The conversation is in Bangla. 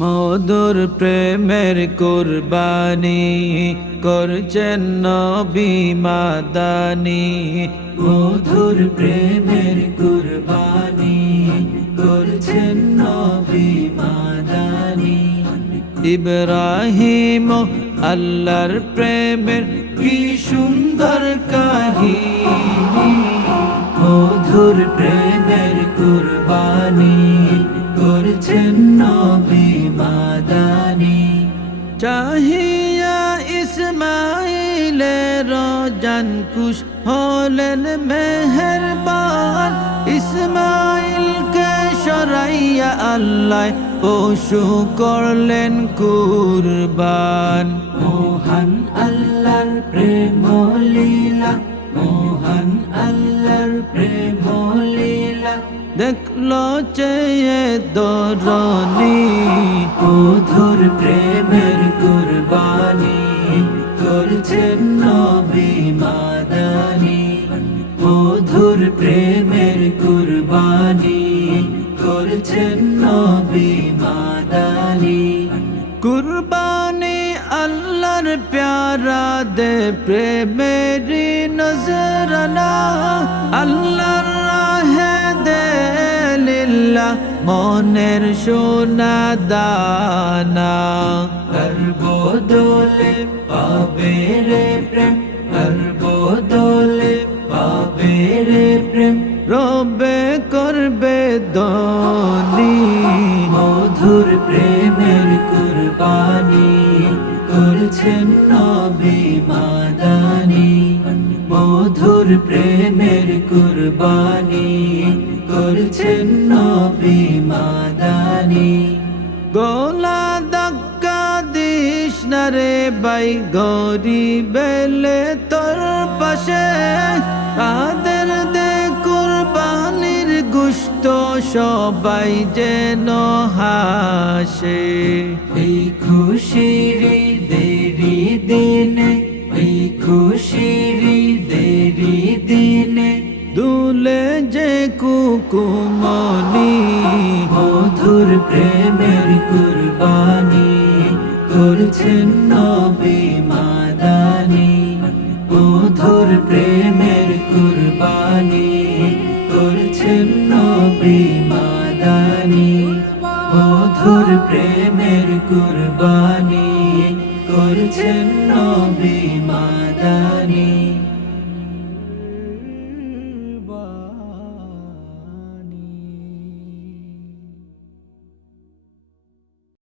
মধুর প্রেমের কুরবানি করছেন নবী মাদানি। মধুর প্রেমের কুরবানি করছেন নবী মাদানি। ইব্রাহিম আল্লাহর প্রেমের কি সুন্দর কাহিনী। চাহিয়া ইসমাইলের রজান কুশ হলেন মেহেরবান। ইসমাইলকে সরাইয়া আল্লাহ পশু করলেন কুরবান। মোহন, আল্লাহর প্রেম লীলা মোহন দেখল চেয়ে দরনি মধুর প্রেমের কুরবানি করছেন নবী মাদানি। মধুর প্রেমের কুরবানি করছেন নবী মাদানি। কুরবানি আল্লাহর প্যারা দে প্রেমেরি নজরানা আল্লাহর লিল্লা মনের সোনা দানা। হর বদলে পাবে রে প্রেম হর বদলে পাবে রে প্রেম। রবে করবে দনি মধুর প্রেমের কুরবানি করছেন নবী মাদানি মধুর প্রেমের কুরবানি করছেন নবী মাদানি। গোলা দক্কা দিস না রে বাই গরি বেলে তোর পাশে। তাদের দে কুরবানির গুস্ত, সবাই যেন হাসে। এই খুশির দেরি কুকুমনি মধুর প্রেমের কুরবানি করছেন নবী মাদানি। মধুর প্রেমের কুরবানি করছেন নবী মাদানি। মধুর প্রেমের কুরবানি করছেন নবী